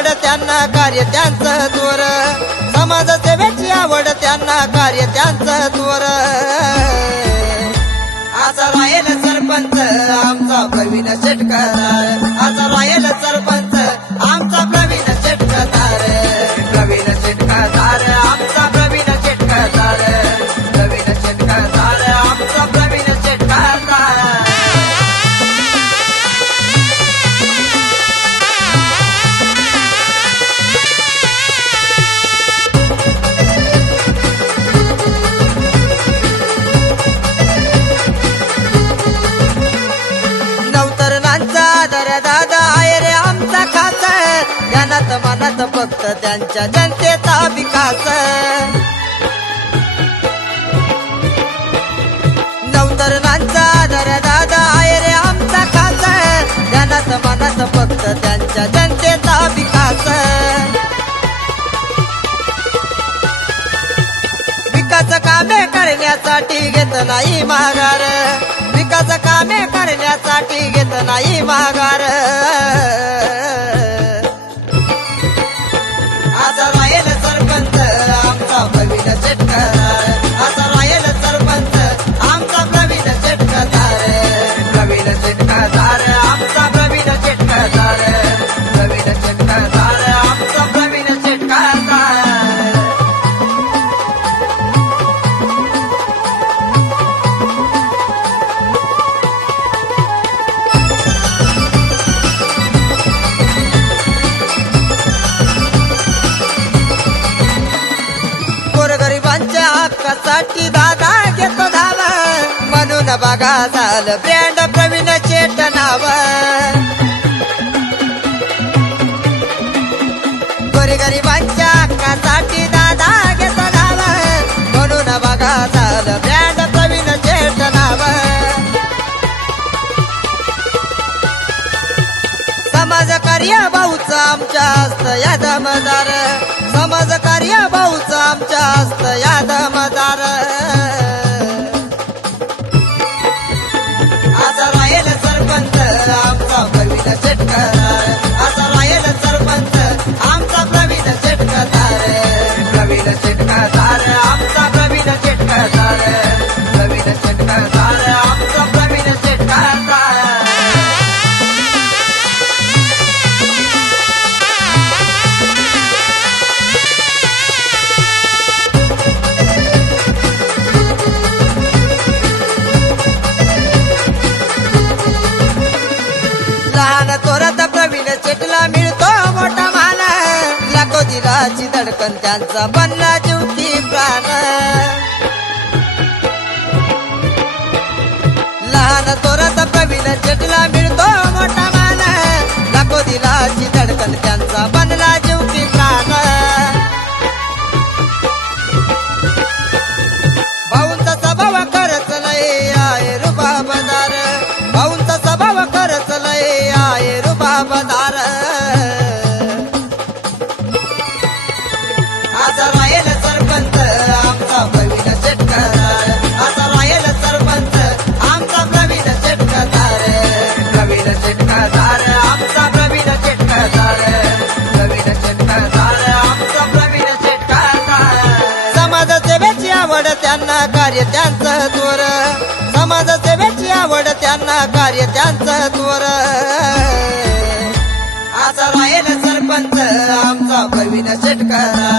आवड त्यांना कार्य त्यांचं थोर, समाजसेवेची आवड त्यांना कार्य त्यांचं थोर. असा राहील सरपंच आमचा प्रवीण शेटकर, असा राहील सरपंच आमचा प्रवीण शेटकर. प्रवीण शेटकर आमचा प्रवीण शेटकर, प्रवीण शेटकर आमचा प्रवीण शेटकर. दादा आहे रे आमचा खास, ध्यानात मनात फक्त त्यांच्या जनतेचा विकास. नवतरुणांचा आदर दादा आहे रे आमचा खास, ध्यानात मनात फक्त त्यांच्या जनतेचा विकास. विकास कामे करण्यासाठी घेत नाही माघार, विकास कामे करण्यासाठी घेत नाही माघार. असा राहील सरपंच आमचा प्रवीण शेटकर, असा राहील सरपंच आमचा प्रवीण शेटकर. प्रवीण शेटकर आमचा प्रवीण शेटकर, प्रवीण शेटकर आमचा प्रवीण शेटकर. गोरगरिबांच्या हक्कासाठी दादा घेतो धाव, म्हणून बघा झालं ब्रँड प्रवीण शेट नाव. गोरगरिबांच्या हक्कासाठी दादा घेतो धाव, म्हणून बघा झालं ब्रँड प्रवीण शेट नाव. समाजकार्य भाऊच आमच्या हस्त या दमदार, समाजकार्य भाऊच आमच्या हस्त या दमदार. असा राहील सरपंच आमचा प्रवीण शेटकर, असा राहील सरपंच आमचा प्रवीण शेटकर. प्रवीण शेटकर आमचा प्रवीण शेटकर, प्रवीण शेटकर आमचा प्रवीण शेटकर. लहान थोरात प्रवीण शेटला मिळतो मोठा मान, लाखो दिलाची धडकन त्यांचा बनला जीव की प्राण. लहान थोरात प्रवीण शेटला मिळतो मोठा मान, लाखो दिलाची धडकन त्यांचा बनला जीव की प्राण. भाऊंचा स्वभाव खरंच लय आहे रुबाबदार, भाऊंचा स्वभाव खरंच लय आहे रुबाबदार. असा राहील सरपंच आमचा प्रवीण शेटकर, असा राहील सरपंच आमचा प्रवीण शेटकर. प्रवीण शेटकर आमचा प्रवीण शेटकर, प्रवीण शेटकर आमचा प्रवीण शेटकर. समाजसेवेची आवड त्यांना कार्य त्यांचं थोर, समाजसेवेची आवड त्यांना कार्य त्यांचं थोर. असा राहील सरपंच आमचा प्रवीण शेटकर.